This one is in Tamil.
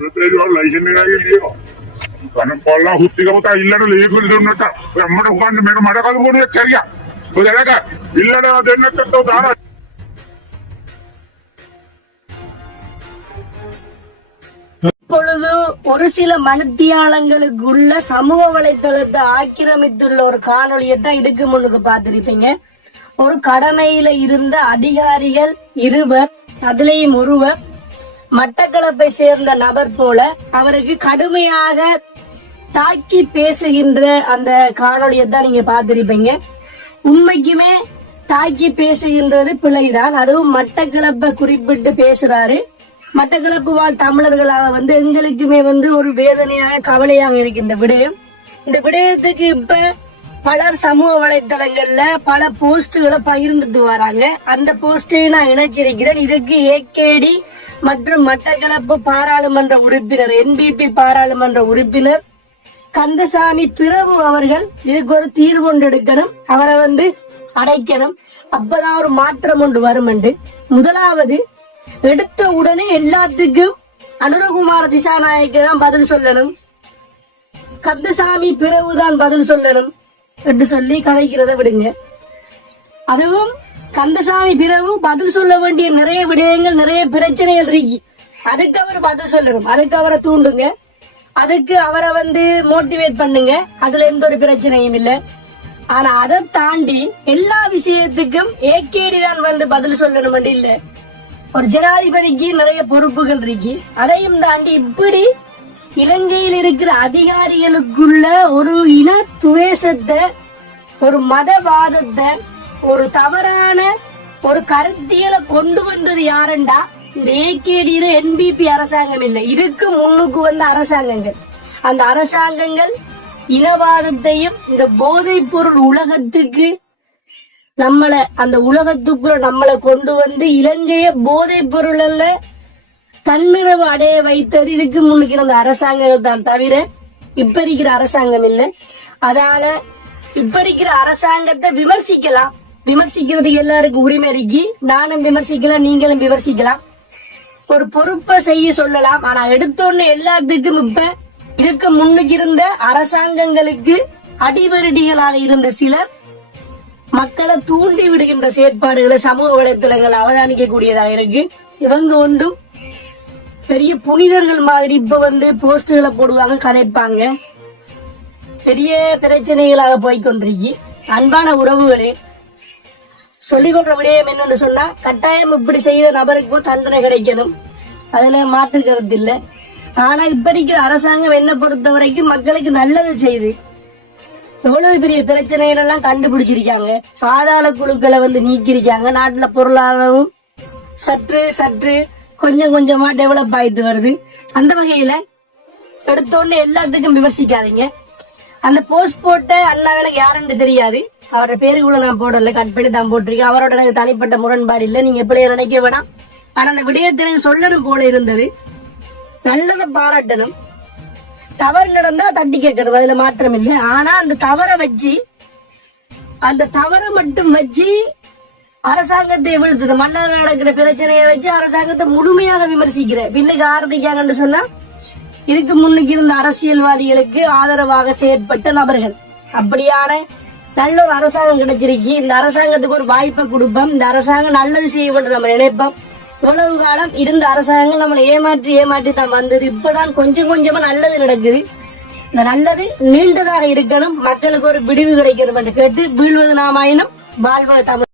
ಹುತ್ತಿಗೆ ಇಲ್ಲಡ ಲೇಖ ಅಮ್ಮನ ಹೋಗಿ ಮೇಡ ಮಾಡಕಾಲ ಕರಿಯ ಇಲ್ಲಡ ಅದೆನ್ನ இப்பொழுது ஒரு சில மனத்தியாளங்களுக்குள்ள சமூக வலைதளத்தை ஆக்கிரமித்துள்ள ஒரு காணொலியை தான் இதுக்கு முன்னுக்கு பார்த்திருப்பீங்க. ஒரு கடமையில இருந்த அதிகாரிகள் இருவர், அதிலேயும் ஒருவர் மட்டக்களப்பை சேர்ந்த நபர் போல அவருக்கு கடுமையாக தாக்கி பேசுகின்ற அந்த காணொலியை தான் நீங்க பார்த்திருப்பீங்க. உண்மைக்குமே தாக்கி பேசுகின்றது பிழைதான். அதுவும் மட்டக்களப்பை குறிப்பிட்டு பேசுறாரு. மட்டக்களப்பு வாழ் தமிழர்களாக எங்களுக்குமே ஒரு வேதனையாக கவலையாக இருக்கு இந்த விடயம். இந்த விடயத்துக்கு இப்ப பலர் சமூக வலைதளங்கள்ல பல போஸ்டுகளை பகிர்ந்துட்டு வராங்க. அந்த போஸ்டை நான் இணைச்சிருக்கிறேன். இதுக்கு ஏகேடி மற்றும் மட்டக்களப்பு பாராளுமன்ற உறுப்பினர், என்பிபி பாராளுமன்ற உறுப்பினர் கந்தசாமி பிரபு அவர்கள் இதுக்கு ஒரு தீர்வு ஒன்று எடுக்கணும். அவரை அடைக்கணும். அப்பதான் ஒரு மாற்றம் ஒன்று வரும் என்று. முதலாவது, எடுத்த உடனே எல்லாத்துக்கும் அனுரகுமார திசாநாயக்கு தான் பதில் சொல்லணும், கந்தசாமி பிறகுதான் பதில் சொல்லணும் என்று சொல்லி கதைக்கிறத விடுங்க. அதுவும் கந்தசாமி பிறகு பதில் சொல்ல வேண்டிய நிறைய விடயங்கள், நிறைய பிரச்சனைகள் இருக்கு. அதுக்கு அவர் பதில் சொல்லணும். அதுக்கு அவரை தூண்டுங்க. அதுக்கு அவரை மோட்டிவேட் பண்ணுங்க. அதுல எந்த ஒரு பிரச்சனையும் இல்லை. ஆனா அதை தாண்டி எல்லா விஷயத்துக்கும் ஏகேடி தான் பதில் சொல்லணும் இல்ல. ஒரு ஜனாதிபதிக்கு நிறைய பொறுப்புகள் இருக்கு. அதையும் தாண்டி இப்படி இலங்கையில் இருக்கிற அதிகாரிகளுக்குள்ள ஒரு இன துவேஷத்தை, ஒரு மதவாதத்தை, ஒரு தவறான ஒரு கருத்தியலை கொண்டு வந்தது யாருண்டா இந்த ஏகேடியில என்பிபி அரசாங்கம் இல்லை. இதுக்கு முன்னுக்கு வந்த அரசாங்கங்கள். அந்த அரசாங்கங்கள் இனவாதத்தையும் இந்த போதைப் பொருள் உலகத்துக்கு அந்த உலகத்துக்குள்ள நம்மளை கொண்டு இலங்கைய போதைப் பொருள் தன்மிரவு அடைய வைத்தது இதுக்கு முன்னுக்கு இருந்த அரசாங்கங்கள் தான் தவிர இப்ப இருக்கிற அரசாங்கம் இல்லை. அதனால இப்ப இருக்கிற அரசாங்கத்தை விமர்சிக்கலாம். விமர்சிக்கிறதுக்கு எல்லாருக்கும் உரிமை இருக்கு. நானும் விமர்சிக்கலாம், நீங்களும் விமர்சிக்கலாம். ஒரு பொறுப்பை செய்ய சொல்லலாம். ஆனா எடுத்தோன்னு எல்லாத்துக்கும் இப்ப இதுக்கு முன்னுக்கு இருந்த அரசாங்கங்களுக்கு அடிவருடிகளாக இருந்த சிலர் மக்களை தூண்டி விடுகின்ற செயற்பாடுகளை சமூக வலைத்தளங்கள் அவதானிக்க கூடியதாக இருக்கு. இவங்க ஒன்றும் பெரிய புனிதர்கள் மாதிரி இப்ப போஸ்டுகளை போடுவாங்க, கதைப்பாங்க. பெரிய பிரச்சனைகளாக போய்கொண்டிருக்கு. அன்பான உறவுகளே, சொல்லிக்கொள்ற விடயம் என்னன்னு சொன்னா, கட்டாயம் இப்படி செய்த நபருக்கும் தண்டனை கிடைக்கணும். அதுல மாற்று கருத்து இல்லை. ஆனா இப்ப இருக்கிற அரசாங்கம் என்ன பொறுத்த வரைக்கும் மக்களுக்கு நல்லது செய்து எவ்வளவு பெரிய பிரச்சனைகள் எல்லாம் கண்டுபிடிச்சிருக்காங்க. பாதாள குழுக்களை நீக்கிருக்காங்க. நாட்டுல பொருளாதாரம் சற்று கொஞ்சம் கொஞ்சமா டெவலப் ஆயிட்டு வருது. அந்த வகையில எடுத்தோன்னு எல்லாத்துக்கும் விமர்சிக்காதீங்க. அந்த போஸ்ட் போட்ட அண்ணா எனக்கு யாருன்னு தெரியாது. அவரோட பேரு கூட நான் போடல, கட் பண்ணி தான் போட்டிருக்கேன். அவரோட எனக்கு தனிப்பட்ட முரண்பாடு இல்லை. நீங்க எப்படியே நினைக்க வேணாம். ஆனா அந்த விடயத்தை எனக்கு சொல்லணும் போல இருந்தது. நல்லதை பாராட்டணும். தவறு நடந்தா தட்டி கேட்கணும், அதுல மாற்றம் இல்லை. ஆனா அந்த தவறை மட்டும் வச்சு அரசாங்கத்தை வீழ்த்துது. மன்னர் நடக்கிற பிரச்சனையை வச்சு அரசாங்கத்தை முழுமையாக விமர்சிக்கிற பின்னுக்கு ஆரம்பிக்காங்கன்னு சொன்னா, இதுக்கு முன்னுக்கு இருந்த அரசியல்வாதிகளுக்கு ஆதரவாக செயற்பட்ட நபர்கள். அப்படியான நல்ல ஒரு அரசாங்கம் கிடைச்சிருக்கு. இந்த அரசாங்கத்துக்கு ஒரு வாய்ப்பை கொடுப்போம். இந்த அரசாங்கம் நல்லது செய்ய வேண்டும் நம்ம நினைப்போம். இவ்வளவு காலம் இருந்த அரசாங்கம் நம்மளை ஏமாற்றி தான் வந்தது. இப்பதான் கொஞ்சம் கொஞ்சமா நல்லது நடக்குது. இந்த நல்லது நீண்டதாக இருக்கணும். மக்களுக்கு ஒரு விடிவு கிடைக்கணும் என்று கேட்டு, வீழ்வது நாமாயினும் வாழ்வது தமிழ்.